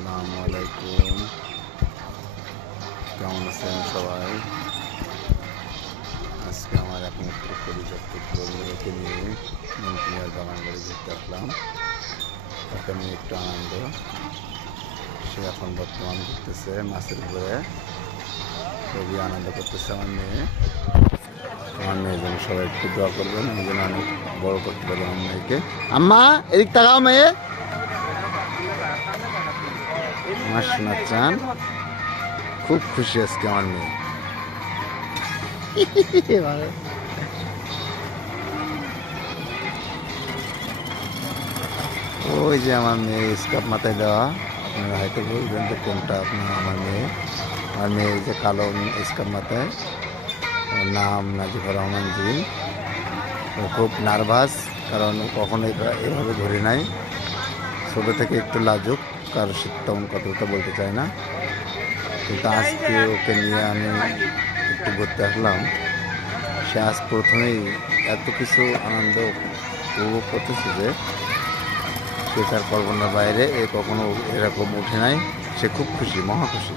আসসালামু আলাইকুম। কেমন আছেন সবাই? আজকে আমার একমাত্র পরিত্যক্ত মেয়েকে নিয়ে মন্ত্রিয়ার বাগান বাড়ি ঘুরতে আসলাম। তাকে নিয়ে একটু আনন্দ। সে এখন বর্তমান ঘুরতেছে মাছের উপরে, খুবই আনন্দ করতেছে আমার মেয়ে। আমার মেয়ের জন্য সবাই একটু দোয়া করবেন, আমি যেন অনেক বড় করতে পারি আমার মেয়েকে। আম্মা এদিক তাকাও মেয়ে, আমার শোনাচ্ছেন। খুব খুশি আজকে আমার মেয়ে। ওই যে আমার মেয়ে স্কার্ফ মাথায় দেওয়া, আপনারা হয়তো বলবেন যে কোনটা আপনার আমার মেয়ে। আমার মেয়ে এই যে কালো স্কার্ফ মাথায়, ওর নাম নাজিফা রহমান জি। ও খুব নার্ভাস, কারণ ও কখনো এভাবে ধরে নাই। ছোটো থেকে একটু লাজুক, কারোর সাথে তেমন কথা বলতে চায় না। কিন্তু আজকে ওকে নিয়ে আমি একটু ঘুরতে আসলাম। সে আজ প্রথমেই এত কিছু আনন্দ উপভোগ করতেছে যে সে তার কল্পনার বাইরে, কখনো এরকম উঠে নাই। সে খুব খুশি, মহা খুশি।